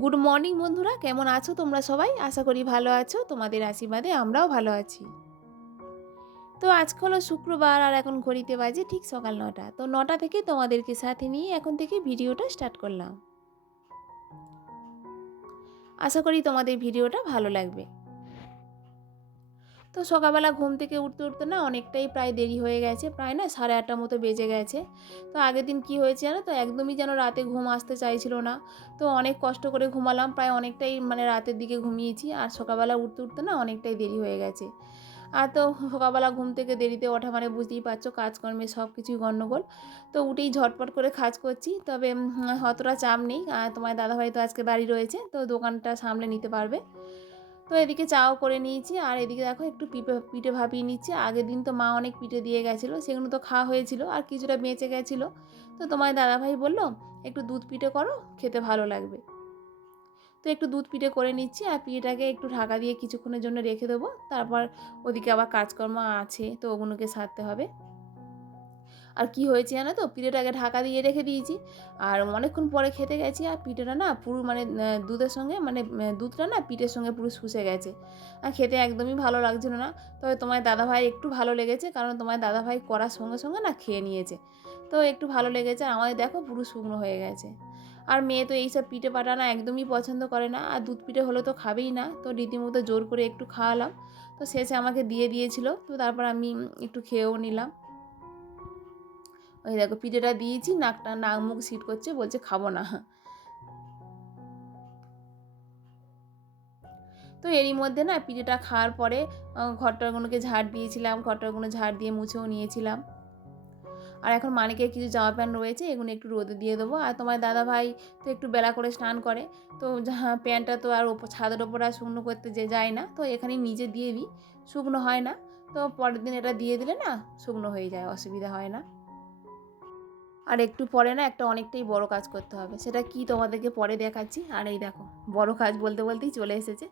Good morning বন্ধুরা, কেমন আছো তোমরা সবাই? আশা করি ভালো আছো। তোমাদের আশীর্বাদে আমরাও ভালো আছি। তো আজকে হলো শুক্রবার আর এখন ঘড়িতে বাজে ঠিক সকাল ৯টা। তো ৯টা থেকে তোমাদেরকে সাথে নিয়ে এখন থেকে ভিডিওটা স্টার্ট করলাম। আশা করি তোমাদের ভিডিওটা ভালো লাগবে। তো সকালবেলা ঘুম থেকে উঠতে উঠতে না অনেকটাই প্রায় দেরি হয়ে গেছে, প্রায় না 8:30 মতো বেজে গেছে। তো আগের দিন কি হয়েছে জানো তো, একদমই যেন রাতে ঘুম আসতে চাইছিল না। তো অনেক কষ্ট করে ঘুমালাম, প্রায় অনেকটাই রাতের দিকে ঘুমিয়েছি, আর সকালবেলা উঠতে উঠতে না অনেকটাই দেরি হয়ে গেছে। আর তো সকালবেলা ঘুম থেকে দেরিতে ওঠা মানে বুঝতেই পারছো, কাজকর্মে সব কিছুই গণ্ডগোল। তো উঠেই ঝটপট করে কাজ করছি, তবে অতটা চাপ নেই। তোমার দাদাভাই তো আজকে বাড়ি রয়েছে, তো দোকানটা সামলে নিতে পারবে। তো এদিকে চাও করে নিয়েছি, আর এদিকে দেখো একটু পিঠে ভাপিয়ে নিচ্ছি। আগের দিন তো মা অনেক পিঠে দিয়ে গেছিলো, সেগুলো তো খাওয়া হয়েছিল, আর কিছুটা বেঁচে গেছিলো। তো তোমার দাদাভাই বলল একটু দুধ পিঠে করো, খেতে ভালো লাগবে। তো একটু দুধ পিঠে করে নিচ্ছি, আর পিঠেটাকে একটু ঢাকা দিয়ে কিছুক্ষণের জন্য রেখে দেবো। তারপর ওদিকে আবার কাজকর্ম আছে, তো ওগুলোকে সারতে হবে। আর কি হয়েছে জানো তো, পিঠেটাকে ঢাকা দিয়ে রেখে দিয়েছি, আর অনেকক্ষণ পরে খেতে গেছি, আর পিঠেটা না পুরো দুধের সঙ্গে দুধটা না পিঠের সঙ্গে পুরো শুষে গেছে। আর খেতে একদমই ভালো লাগছিল না। তবে তোমার দাদাভাই একটু ভালো লেগেছে, কারণ তোমার দাদাভাই করার সঙ্গে সঙ্গে না খেয়ে নিয়েছে। তো একটু ভালো লেগেছে, আর আমাদের দেখো পুরো শুকনো হয়ে গেছে। আর মেয়ে তো এইসব পিঠে পাটা না একদমই পছন্দ করে না, আর দুধ পিঠে হলে তো খাবেই না, তো রীতিমতো জোর করে একটু খাওয়ালাম। তো শেষে আমাকে দিয়ে দিয়েছিল, তো তারপর আমি একটু খেয়েও নিলাম। ওই দেখো পিঠেটা দিয়েছি, নাক মুখ সিট করছে, বলছে খাবো না। তো এরই মধ্যে না পিঠেটা খাওয়ার পরে ঘরটারগুলোকে ঝাড় দিয়েছিলাম, ঘরটারগুলো ঝাড় দিয়ে মুছেও নিয়েছিলাম। আর এখন মানিকের কিছু জামা প্যান্ট রয়েছে, এগুলো একটু রোদে দিয়ে দেবো। আর তোমার দাদাভাই তো একটু বেলা করে স্নান করে, তো প্যান্টটা তো আর ছাদের ওপর আর শুকনো করতে যায় না, তো এখানেই নিজে দিয়ে দিই, শুকনো হয় না। তো পরের দিন এটা দিয়ে দিলে না শুকনো হয়ে যায়, অসুবিধা হয় না। আর একটু পরে না একটা অনেকটাই বড় কাজ করতে হবে, সেটা কি তোমাদেরকে পরে দেখাচ্ছি। আর এই দেখো বড় কাজ বলতে বলতেই চলে এসেছে।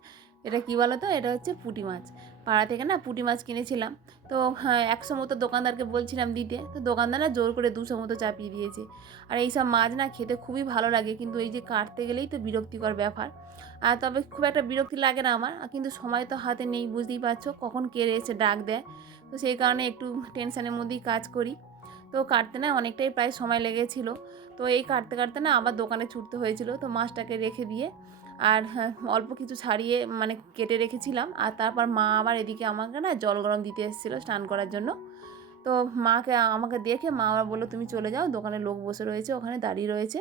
এটা কি বলো তো, এটা হচ্ছে পুঁটি মাছ। পাড়া থেকে না পুঁটি মাছ কিনেছিলাম। তো হ্যাঁ, 100 মতো দোকানদারকে বলছিলাম দিতে, তো দোকানদার না জোর করে 200 মতো চাপিয়ে দিয়েছে। আর এইসব মাছ না খেতে খুবই ভালো লাগে, কিন্তু এই যে কাটতে গেলেই তো বিরক্তিকর ব্যাপার। আর তবে খুব একটা বিরক্তি লাগে না আমার, কিন্তু সময় তো হাতে নেই, বুঝতেই পারছো কখন কে এসে ডাক দেয়। তো সেই কারণে একটু টেনশানের মধ্যেই কাজ করি। তো কাটতে না অনেকটাই প্রায় সময় লেগেছিল। তো এই কাটতে কাটতে না আবার দোকানে ছুটতে হয়েছিল, তো মাছটাকে রেখে দিয়ে আর হ্যাঁ, অল্প কিছু ছাড়িয়ে কেটে রেখেছিলাম। আর তারপর মা আবার এদিকে আমাকে না জল গরম দিতে এসেছিলো স্নান করার জন্য। তো আমাকে দেখে মা আবার বললো তুমি চলে যাও, দোকানে লোক বসে রয়েছে, ওখানে দাঁড়িয়ে রয়েছে।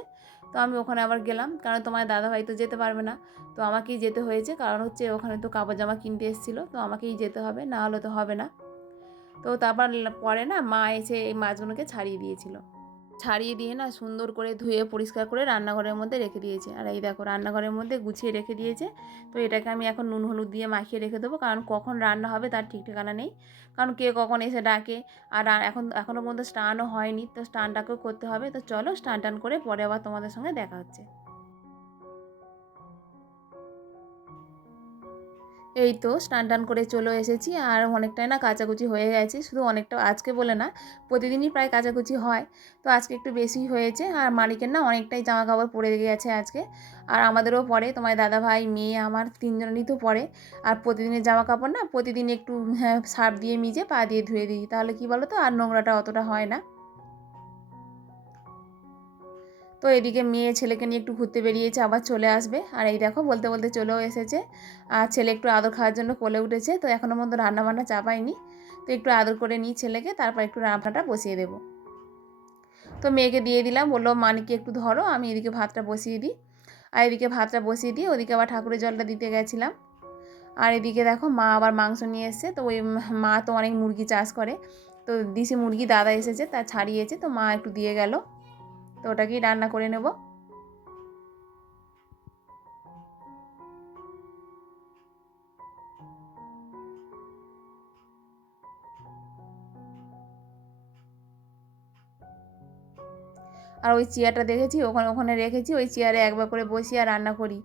তো আমি ওখানে আবার গেলাম, কারণ তোমার দাদাভাই তো যেতে পারবে না। তো আমাকেই যেতে হয়েছে, কারণ হচ্ছে ওখানে তো কাপড় জামা কিনতে এসেছিলো, তো আমাকেই যেতে হবে, না হলে তো হবে না। তো তারপর পরে না মা এসে এই মাছগুলোকে ছাড়িয়ে দিয়েছিল। ছাড়িয়ে দিয়ে না সুন্দর করে ধুয়ে পরিষ্কার করে রান্নাঘরের মধ্যে রেখে দিয়েছে। আর এই দেখো রান্নাঘরের মধ্যে গুছিয়ে রেখে দিয়েছে। তো এটাকে আমি এখন নুন হলুদ দিয়ে মাখিয়ে রেখে দেবো, কারণ কখন রান্না হবে তার ঠিক ঠিকানা নেই। কারণ কে কখন এসে ডাকে। আর এখনও পর্যন্ত স্নানও হয়নি, তো স্নানটাকেও করতে হবে। তো চলো স্নান টান করে পরে আবার তোমাদের সঙ্গে দেখা হচ্ছে। এই তো স্নান টান করে চলে এসেছি, আর অনেকটাই না কাচাকুচি হয়ে গেছে। শুধু অনেকটা আজকে বলে না, প্রতিদিনই প্রায় কাচাকুচি হয়। তো আজকে একটু বেশি হয়েছে, আর মালিকের না অনেকটাই জামা কাপড় পরে গেছে আজকে। আর আমাদেরও পরে, তোমার দাদাভাই মেয়ে আমার তিনজনেরই তো পরে। আর প্রতিদিনের জামা কাপড় না প্রতিদিন একটু হ্যাঁ সার্ফ দিয়ে মিজে পা দিয়ে ধুয়ে দিই, তাহলে কি বলো তো আর নোংরাটা অতটা হয় না। তো এদিকে মেয়ে ছেলেকে নিয়ে একটু ঘুরতে বেরিয়েছে, আবার চলে আসবে। আর এই দেখো বলতে বলতে চলেও এসেছে। আর ছেলে একটু আদর খাওয়ার জন্য কোলে উঠেছে, তো এখনও পর্যন্ত রান্নাবান্না চাপাইনি। তো একটু আদর করে নিই ছেলেকে, তারপর একটু রান্নাটা বসিয়ে দেবো। তো মেয়েকে দিয়ে দিলাম, বললো মানিকে একটু ধরো, আমি এদিকে ভাতটা বসিয়ে দিই। আর এদিকে ভাতটা বসিয়ে দিই, ওদিকে আবার ঠাকুরের জলটা দিতে গেছিলাম। আর এদিকে দেখো মা আবার মাংস নিয়ে এসছে, তো ওই মা তো অনেক মুরগি চাষ করে। তো দেশি মুরগি দাদা এসেছে, তা ছাড়িয়েছে, তো মা একটু দিয়ে গেল। তো ওটাকেই রান্না করে নেবো। আর ওই চেয়ারটা দেখেছি, ওখানে ওখানে রেখেছি, ওই চেয়ারে একবার করে বসি আর রান্না করি।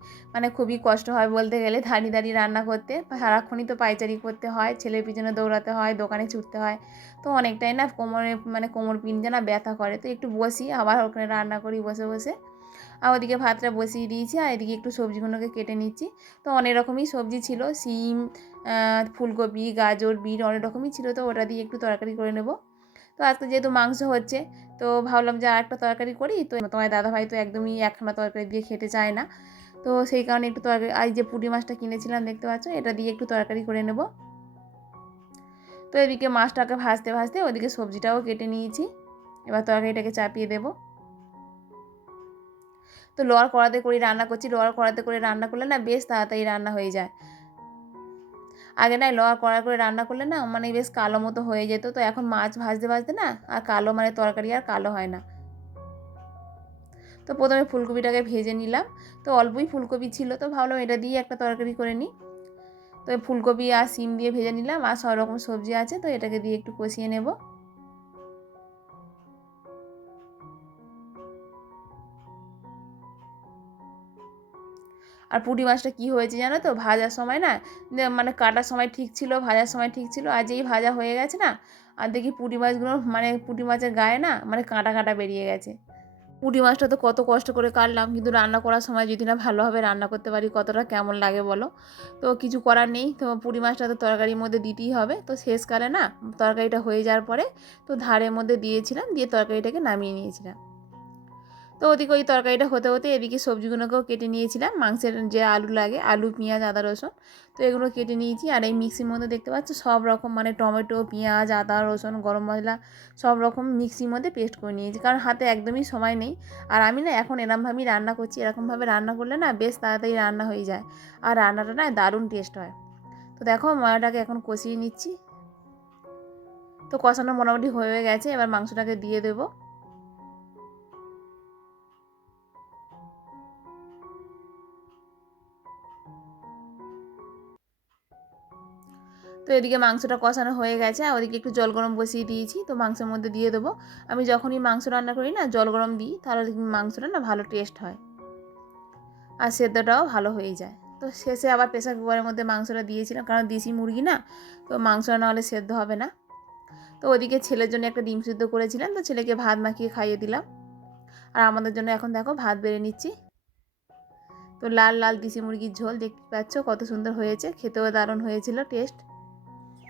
খুবই কষ্ট হয় বলতে গেলে, দাঁড়িয়ে দাঁড়িয়ে রান্না করতে। সারাক্ষণই তো পায়চারি করতে হয়, ছেলের পিছনে দৌড়াতে হয়, দোকানে ছুটতে হয়। তো অনেকটাই না কোমরে কোমর পিন যেন ব্যথা করে, তো একটু বসি আবার ওখানে রান্না করি বসে বসে। আর ওদিকে ভাতটা বসিয়ে দিয়েছি আর এদিকে একটু সবজিগুলোকে কেটে নিচ্ছি। তো অনেক রকমই সবজি ছিল, শিম, ফুলকপি, গাজর, বিট অনেক রকমই ছিল, তো ওটা দিয়ে একটু তরকারি করে নেব। তো আজকে যেহেতু মাংস হচ্ছে তো ভাবলাম যে আরেকটা তরকারি করি। তো তোমার দাদাভাই তো একদমই একখানা তরকারি দিয়ে খেতে চায় না, তো সেই কারণে একটু তরকারি, এই যে পুঁটি মাছটা কিনেছিলাম দেখতে পাচ্ছ, এটা দিয়ে একটু তরকারি করে নেব। তো এদিকে মাছটাকে ভাজতে ভাজতে ওদিকে সবজিটাও কেটে নিয়েছি, এবার তরকারিটাকে চাপিয়ে দেবো। তো লোহার কড়াতে করে রান্না করছি, লোহার কড়াতে করে রান্না করলে না বেশ তাড়াতাড়ি রান্না হয়ে যায়। আগে না লোহার কড়াই করে রান্না করলে না মানে বেশ কালো মতো হয়ে যেত, তো এখন মাছ ভাজতে ভাজতে না আর কালো মানে তরকারি আর কালো হয় না। তো প্রথমে ফুলকপিটাকে ভেজে নিলাম, তো অল্পই ফুলকপি ছিল, তো ভাবলাম এটা দিয়ে একটা তরকারি করে নিই। তো ফুলকপি আর শিম দিয়ে ভেজে নিলাম, আর সব রকম সবজি আছে, তো এটাকে দিয়ে একটু কষিয়ে নেব। আর পুঁটি মাছটা কী হয়েছে জানো তো, ভাজার সময় না মানে কাটার সময় ঠিক ছিল, ভাজার সময় ঠিক ছিল, আর যেই ভাজা হয়ে গেছে না আর দেখি পুঁটি মাছগুলো মানে পুঁটি মাছের গায়ে না মানে কাঁটা কাঁটা বেরিয়ে গেছে। পুঁটি মাছটা তো কত কষ্ট করে কাটলাম, কিন্তু রান্না করার সময় যদি না ভালোভাবে রান্না করতে পারি কতটা কেমন লাগে বলো। তো কিছু করার নেই, তো পুঁটি মাছটা তো তরকারির মধ্যে দিতেই হবে। তো শেষকালে না তরকারিটা হয়ে যাওয়ার পরে তো ধারের মধ্যে দিয়েছিলাম, দিয়ে তরকারিটাকে নামিয়ে নিয়েছিলাম। তো ওদিকে ওই তরকারিটা হতে হতে এদিকে সবজিগুলোকেও কেটে নিয়েছিলাম, মাংসের যে আলু লাগে, আলু, পেঁয়াজ, আদা, রসুন, তো এগুলো কেটে নিয়েছি। আর এই মিক্সির মধ্যে দেখতে পাচ্ছ সব রকম মানে টমেটো, পেঁয়াজ, আদা, রসুন, গরম মশলা সব রকম মিক্সির মধ্যে পেস্ট করে নিয়েছি, কারণ হাতে একদমই সময় নেই। আর আমি না এখন এরমভাবেই রান্না করছি, এরকমভাবে রান্না করলে না বেশ তাড়াতাড়ি রান্না হয়ে যায়, আর রান্নাটা না দারুণ টেস্ট হয়। তো দেখো মশলাটাকে এখন কষিয়ে নিচ্ছি। তো কষানো মোটামুটি হয়ে গেছে, এবার মাংসটাকে দিয়ে দেবো। তো এদিকে মাংসটা কষানো হয়ে গেছে, আর ওদিকে একটু জল গরম বসিয়ে দিয়েছি, তো মাংসের মধ্যে দিয়ে দেবো। আমি যখনই মাংস রান্না করি না জল গরম দিই, তাহলে মাংসটা না ভালো টেস্ট হয় আর সেদ্ধটাও ভালো হয়ে যায়। তো শেষে আবার প্রেসার কুকারের মধ্যে মাংসটা দিয়েছিলাম, কারণ দেশি মুরগি না, তো মাংসটা না হলে সেদ্ধ হবে না। তো ওদিকে ছেলের জন্য একটা ডিম সিদ্ধ করেছিলাম, তো ছেলেকে ভাত মাখিয়ে খাইয়ে দিলাম। আর আমাদের জন্য এখন দেখো ভাত বেড়ে নিচ্ছি। তো লাল লাল দেশি মুরগির ঝোল দেখতে পাচ্ছ কত সুন্দর হয়েছে, খেতেও দারুণ হয়েছিল টেস্ট।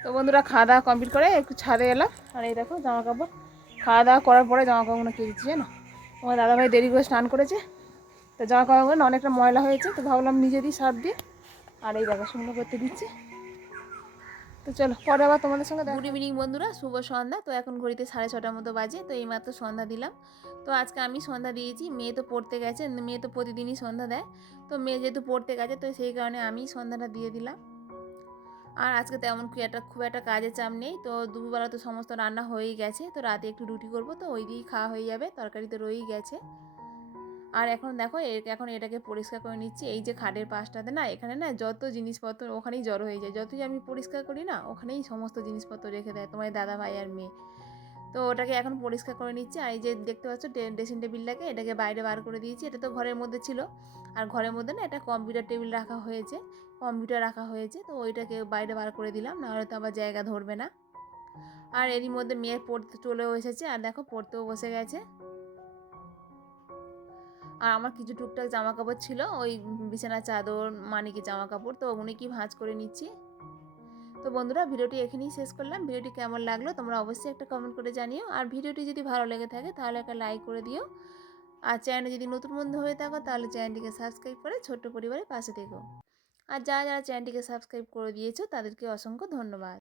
তো বন্ধুরা খাওয়া দাওয়া কমপ্লিট করে একটু ছাদে এলাম, আর এই দেখো জামা কাপড় খাওয়া দাওয়া করার পরে জামা কাপড়গুলো কেচেছি জানো। আমার দাদাভাই দেরি করে স্নান করেছে, তো জামা কাপড়গুলো অনেকটা ময়লা হয়েছে, তো ভাবলাম নিজে দিয়ে সার্ফ দিয়ে আর এই দেখো সুন্দর করতে দিচ্ছি। তো চলো পরে আবার তোমাদের সঙ্গে গুড ইভিনিং বন্ধুরা, শুভ সন্ধ্যা। তো এখন ঘড়িতে 6:30 মতো বাজে, তো এইমাত্র সন্ধ্যা দিলাম। তো আজকে আমি সন্ধ্যা দিয়েছি, মেয়ে তো পড়তে গেছে, মেয়ে তো প্রতিদিনই সন্ধ্যা দেয়। তো মেয়ে যেহেতু পড়তে গেছে তো সেই কারণে আমি সন্ধ্যাটা দিয়ে দিলাম। আর আজকে তেমন খুব একটা কাজের চাপ নেই, তো দুপুরবেলা তো সমস্ত রান্না হয়েই গেছে, তো রাতে একটু রুটি করব, তো ওই দিয়েই খাওয়া হয়ে যাবে, তরকারি তো রয়েই গেছে। আর এখন দেখো এখন এটাকে পরিষ্কার করে নিচ্ছি। এই যে খাটের পাশটাতে না এখানে না যত জিনিসপত্র ওখানেই জড়ো হয়ে যায়, যতই আমি পরিষ্কার করি না ওখানেই সমস্ত জিনিসপত্র রেখে দেয় তোমার দাদা ভাই আর মেয়ে। তো ওটাকে এখন পরিষ্কার করে নিচ্ছি। আর এই যে দেখতে পাচ্ছ ড্রেসিং টেবিলটাকে, এটাকে বাইরে বার করে দিয়েছি, এটা তো ঘরের মধ্যে ছিল। আর ঘরের মধ্যে না একটা কম্পিউটার টেবিল রাখা হয়েছে, কম্পিউটার রাখা হয়েছে, তো ওইটাকে বাইরে বার করে দিলাম, নাহলে তো আবার জায়গা ধরবে না। আর এরই মধ্যে মেয়ে পড়তে চলেও এসেছে, আর দেখো পড়তেও বসে গেছে। আর আমার কিছু টুকটাক জামা কাপড় ছিল, ওই বিছানা চাদর, মানিকের জামা কাপড়, তো ওগুলো কি ভাঁজ করে নিচ্ছি। তো বন্ধুরা ভিডিওটি এখানেই শেষ করলাম। ভিডিওটি কেমন লাগলো তোমরা অবশ্যই একটা কমেন্ট করে জানিও, আর ভিডিওটি যদি ভালো লেগে থাকে তাহলে একটা লাইক করে দিও। আর চ্যানেলে যদি নতুন বন্ধু হয়ে থাকো তাহলে চ্যানেলটিকে সাবস্ক্রাইব করে ছোট্ট পরিবারের পাশে থেকো। আর যারা যারা চ্যানেলটিকে সাবস্ক্রাইব করে দিয়েছো তাদেরকে অসংখ্য ধন্যবাদ।